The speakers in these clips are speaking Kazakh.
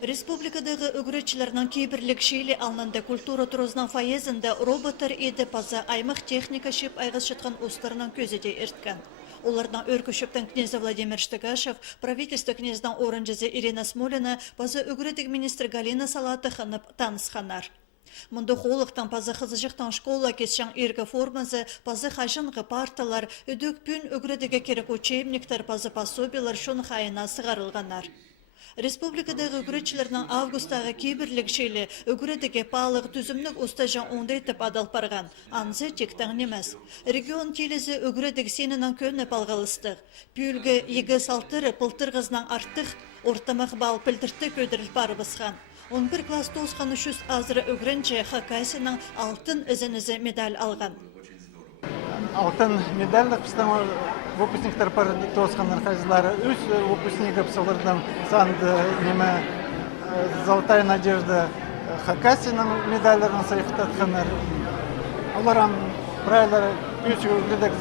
Республикадагы үгүрөчүлөрнүн кейбирлик шейли алнында культура турузунун фаезинде роботтар иди паза аймак техника шип айгыз шыткан устарынан көзөдө эрткан. Олардан өркүшөптөн князь Владимир Штыгашев, правительство князьдан орынжызы Ирина Смолина, паза үгүрөдик министр Галина Салатыханып танысханар. Мунду холыктан паза хызыжыктан школа кесшан ирге формасы, паза хажынғы парталар, өдөк пүн үгүрөдіге керек учебниктер, паза пособиялар шун хайына сыгарылганар. Республикадагы үгүрөчүлөрнүн августтагы кейбирлик шейли үгүрөдүгө паалык түзүмнүк устажан оңдойтып адалып барган. Ансы тектен немес. Регион телези үгүрөдүк сенинен көнүп алгалыстык. Пүлгө еге салтыры пылтыргыздан артык ортамак бал пилтирти көдүрүлүп барыбызган. 11 класс тоосқан үшүс азыры үгренче Хакасияның алтын ізінізе медаль алған. Алтын медальдық біздің выпускниктер бар тоосқандар қайзылары. Үш выпускников солардан санды неме Золотая надежда Хакасияның медальдарын сайықтатқандар. Оларан правилары үш үгредек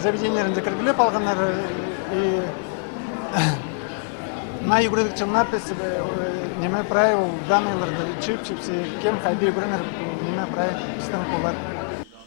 заведенияларында кіргілеп алғандар. На югредик напис неме правил данныйларды чип-чипси кем хайби югренер неме правил біздің қолар.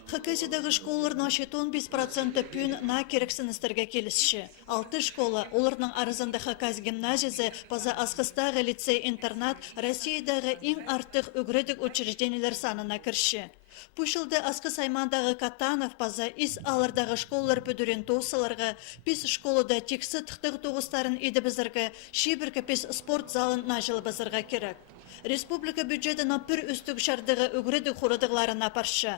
Хакасиядағы школаларның 15% пүн на керексіністерге келісші. 6 школа, оларның арызында Хакас гимназиясы, паза асқыстағы лицей-интернат Россиядағы ең артық үгредік учреждениялар санына кірші. Пушылды асқы саймандағы Катанов паза ис алырдағы школалар пөдірен тоосыларға, пис школада тексі тұқтық тоғыстарын еді бізіргі, шибіргі пис спорт залын нажыл бізірға керек. Республика бюджетінің пір үстік шардығы үгредік құрадығларына паршы.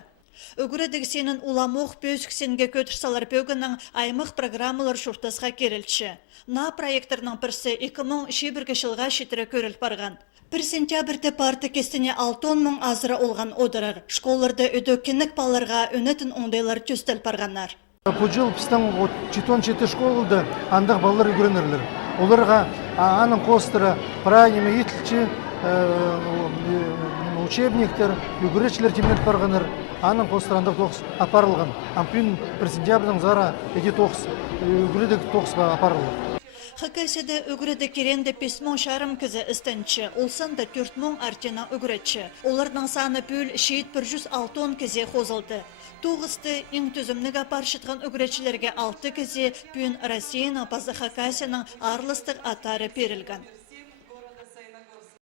Үгүрөдүк сенин уламух пөсксенге көтірсалар пөгінің аймық программалар шуртасға керілші. На проекторның пірсі 2001 жылға шетірі көріл барған. 1 сентябрьде парты кестіне 6 мың азыры олған одырар. Школларды өдөккенік баларға өнетін оңдайлар төстел барғанар. Бұл жыл біздің 14 школды андық балалар үгірінерлер. Оларға аның қостыры прайнеме етілчі учебниктер, үгірешілер темет барғаныр, аның қостырандық тоқс апарылған. Ампин 1 сентябрьдің зара еде тоқс, үгіредік тоқсға апарылған. Хакасияда үгіреді керенде 5 шарым кізі істенші, олсанда 4 артена үгіретші. Олардың саны пөл шейт 106 кізе қозылды. Тоғысты ең түзімнік апар шытқан үгіретшілерге 6 кізе пүн Россияның пазы Хакасияның арлыстық атары перілген.